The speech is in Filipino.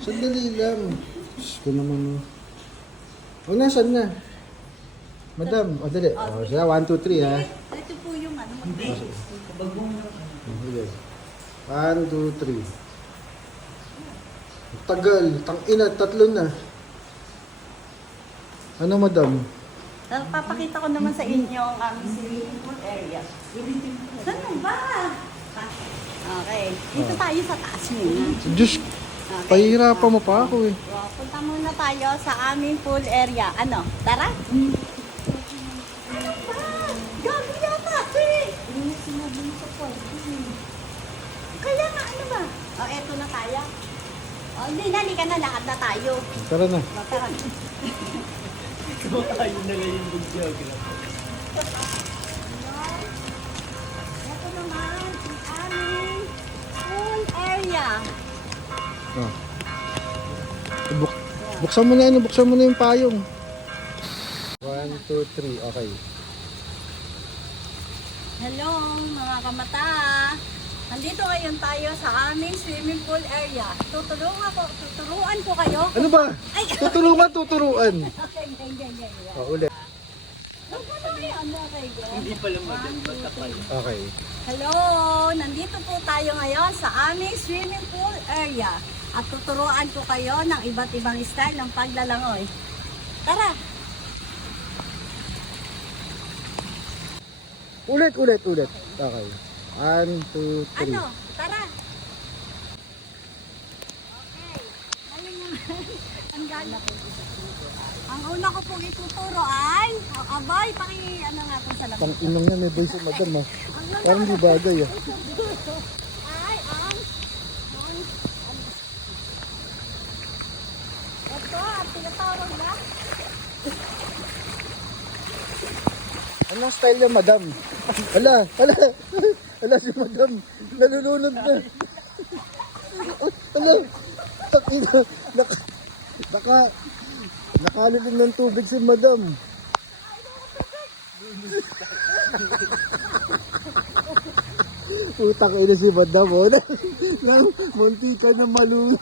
Sandali lang. Diyos ko naman. O, nasan na? Madam, o dali. O, siya, 1, 2, 3 ha. Ito po yung ano. Hindi. Kabagong na. Sige. 1, 2, 3. Tagal. Tangina, 3 na. Ano, madam? Papakita ko naman sa inyo ang aming swimming pool area. Saan ba? Okay. Dito tayo sa taas muna. Diyos, Okay. pahirapan mo pa ako eh. So, punta muna tayo sa aming pool area. Ano? Tara? Ano ba? Gabi yata eh. Sinabi mo sa kaya nga, ano ba? O, eto na tayo. O, hindi na, ka na, lakad na tayo. Tara na. O, tara. Kumakain na lang yung bugyog. Ito naman, ang aming pool area. Oh. Buksan mo na yun, buksan mo na yung payong. 1, 2, 3, okay. Hello, mga kamata. Nandito ngayon tayo sa aming swimming pool area. Tuturuan ko kayo. Ano ba? Ay! Tuturuan. Okay, ganyan. Oh, ulit. Hindi pala magpapal. Okay. Hello! Nandito po tayo ngayon sa aming swimming pool area. At tuturuan ko kayo ng iba't ibang style ng paglalangoy. Tara! Ulit. Okay. 1, 2, 3. Ano? Tara! Okay. Ayun naman. Ang gala po. Ang una ko pong ituturo ay, abay, ano nga po sa labas. Tang inang yan, may voice of madam ha. Ang una Parang di bagay ah. ay ito, ang tinatawag na. Anong style niya, madam? Ala si madam. Nalulunod na. Ala, takina. Nakalulong ng tubig si madam. Utang ina si madam, oh. Nang munti ka na malulunod.